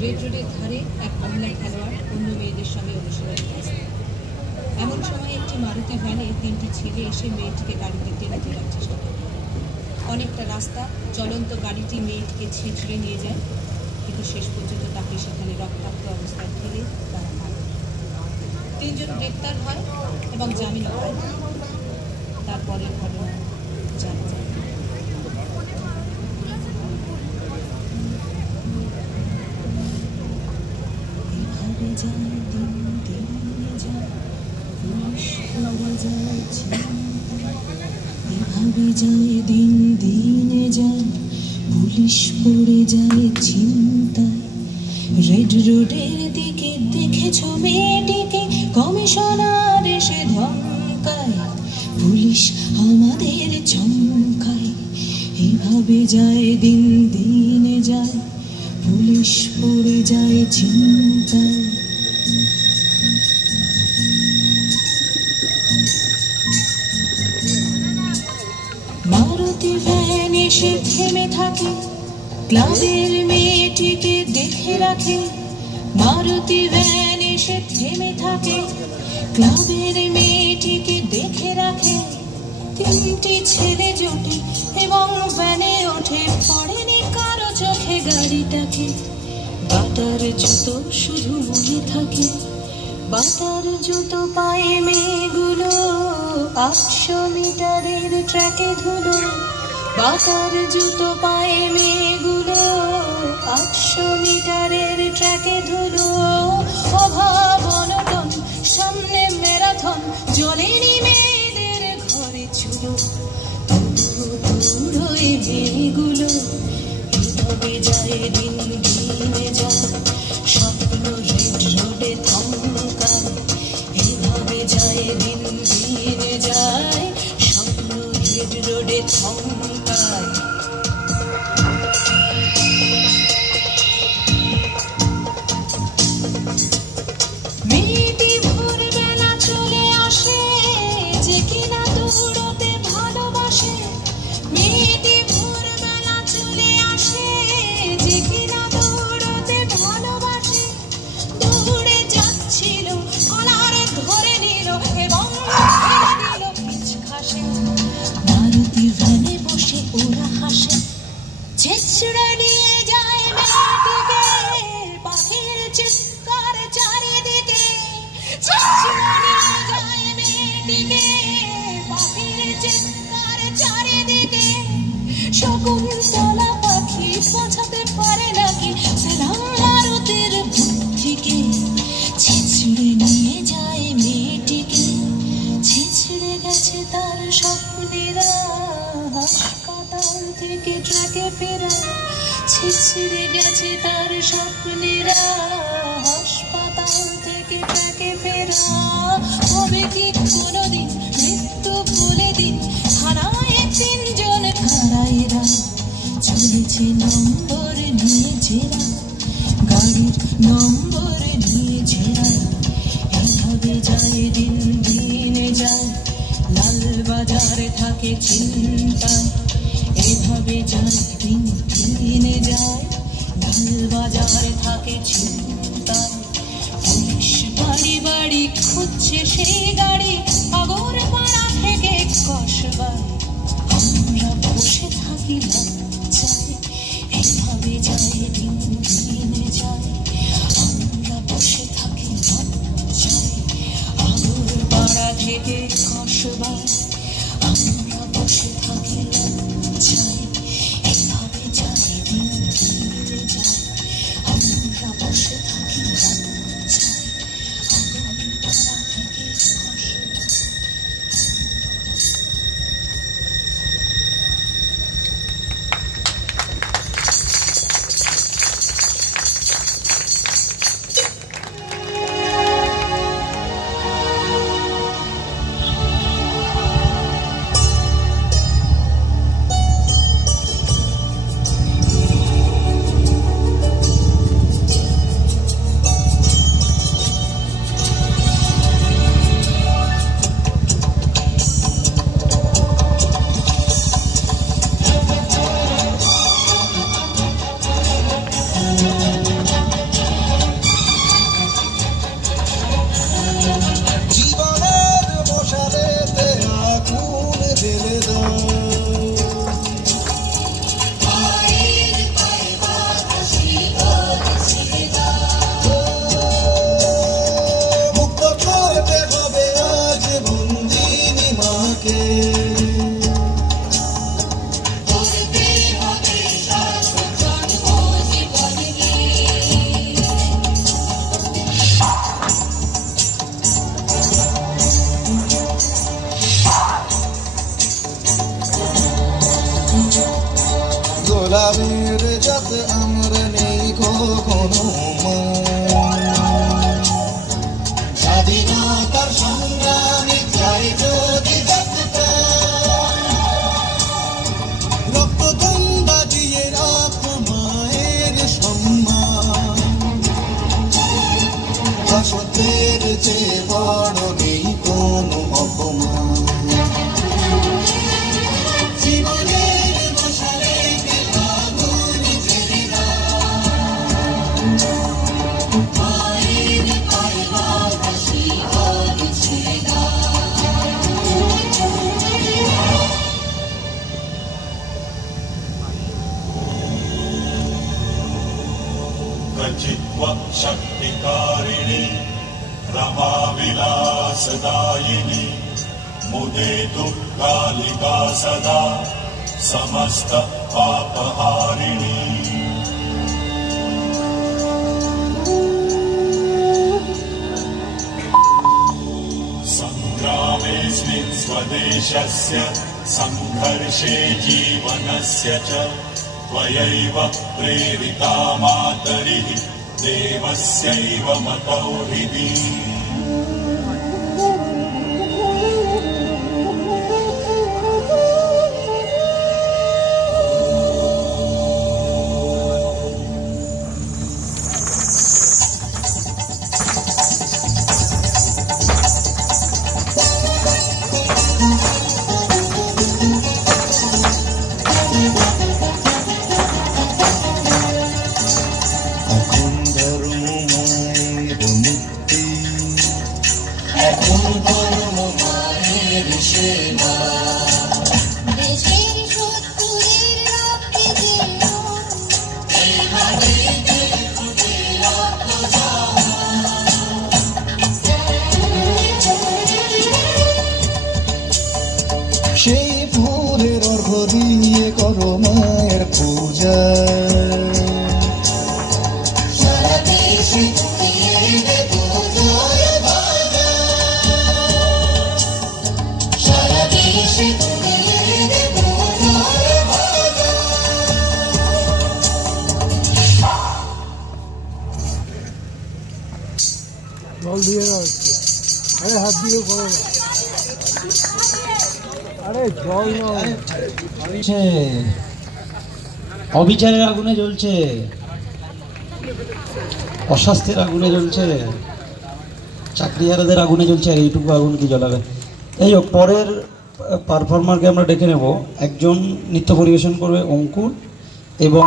Red রোডের ধারে এক মহিলা খেলোয়াড় অন্য মেয়েদের সঙ্গে অনুশীলনে ব্যস্ত। এমন সময় একটি মারুতি ভ্যানে 3টি ছেলে এসে মেয়েটিকে গাড়িতে টেনে তোলার চেষ্টা করে। অনেকটা রাস্তা চলন্ত গাড়িটি মেয়েটিকে ছেঁচড়ে নিয়ে যায়, কিন্তু শেষ পর্যন্ত তাকে সেখানে রক্তাক্ত অবস্থায় ফেলে তারা পায়। 3 জন গ্রেপ্তার হয় এবং জামিনও পায়। তারপরের ঘটনা জানা যায়। এভাবে যায় দিন দিনে যায়, পুলিশ পড়ে যায় চিন্তায়। রেড রোডের দিকে দেখেছ মেয়েটিকে, কমিশনার এসে ধমকায়, পুলিশ আমাদের চমকায়। এভাবে যায় দিন দিনে যায়, পুলিশ পড়ে যায় চিন্তায়। মারুতি ভ্যান এসে থেমে থাকে, ক্লাবের মেয়েটিকে দেখে রাখে। মারুতি ভ্যান এসে থেমে থাকে, ক্লাবের মেয়েটিকে দেখে রাখে। 3টি ছেলে জোটে এবং ভ্যানে ওঠে, পড়েনি কারো চোখে গাড়িটাকে। বাটার জুতো শুধু মনে থাকে, বাটার জুতো পায়ে মেয়েগুলো 800 মিটারের ট্র্যাকে ধুলো। বাটার জুতো পায়ে মেয়েগুলো 800 মিটারের ট্র্যাকে ধুলো। অভাব অনটন সামনে ম্যারাথন, জ্বলেনি মেয়েদের ঘরে চুলো। তবুও এই মেয়েগুলো এভাবে যায় দিন দিনে যায়, স্বপ্ন রেড রোডে থমকায়। এভাবে যায় দিন দিনে যায়, স্বপ্ন রেড রোডে থমকায়। মেয়েটি ভোরবেলা চলে আসে, যে কিনা দৌড়তে ভালোবাসে। মেয়েটি ভোরবেলা চলে আসে, যে কিনা দৌড়তে ভালোবাসে। দৌড়ে যাচ্ছিল, কলার ধরে নিল এবং ফেলে দিল পিছখাসে। মারুতি ভ্যানে বসে ওরা হাসে, ছেঁচড়ে নিয়ে যায় মেয়েটিকে, পাখির চিৎকার চারিদিকে। ছেঁচড়ে নিয়ে যায় মেয়েটিকে, পাখির চিৎকার চারিদিকে। শকুন্তলা পাখি পৌঁছাতে পারে নাকি সালাম মারুতির বুদ্ধিকে। ছেঁচড়ে নিয়ে যায় মেয়েটিকে, ছেঁচড়ে গেছে তার স্বপ্নেরা, হাসপাতাল থেকে ট্রাকে ফেরা। ছেঁচড়ে গেছে তার স্বপ্নেরা, হাসপাতাল থেকে ট্রাকে ফেরা। হবে কি কোনোদিন মৃত্যু বলে দিন, থানায় 3 জন খাড়াইরা। চলেছে নম্বর নিয়ে জেরা, গাড়ির নম্বর নিয়ে জেরা। এভাবে যায় দিন দিনে যায়, লাল বাজারে থাকে চিন্তায়। এভাবে যায় দিন দিনে যায়, লাল বাজারে থাকে চিন্তায়। পুলিশ বাড়ি বাড়ি খুঁজছে সেই গাড়ি, আগরপাড়া থেকে কসবায়। আমরা বসে থাকি লজ্জায়, এভাবে যায় দিন দিনে যায়। আমরা গোলামের জাত আমরা নেই কখনো স্বাধীনতার সংগ্রামী চাই যদি রক্তগঙ্গা দিয়ে রাখ মায়ের সম্মান সত্যের চেয়ে বড় নেই কোনো অপমান चित्वा शक्तिकारिणी रमा विलासदायिनी मुदेतु कालिका सदा समस्त पापहारिणी संग्रामेऽस्मिन् स्वदेशस्य संघर्षे जीवनस्य च त्वयैव प्रेरिता मातरिः देवस्यैव मतौ हृदि সেই ফুলের অর্ঘ দিয়ে করো মায়ের পূজা সারা দেশে সারা দেশে জল দিয়ে দেওয়া হচ্ছে আরে হাত দিয়ে করো না আরে জল নয় অবিচারের আগুনে জ্বলছে অস্বাস্থ্যের আগুনে জ্বলছে চাকরিহারাদের আগুনে জ্বলছে আর এইটুকু আগুন কি জ্বলাবে এই হোক পরের পারফর্মারকে আমরা ডেকে নেব একজন নৃত্য পরিবেশন করবে অঙ্কুর এবং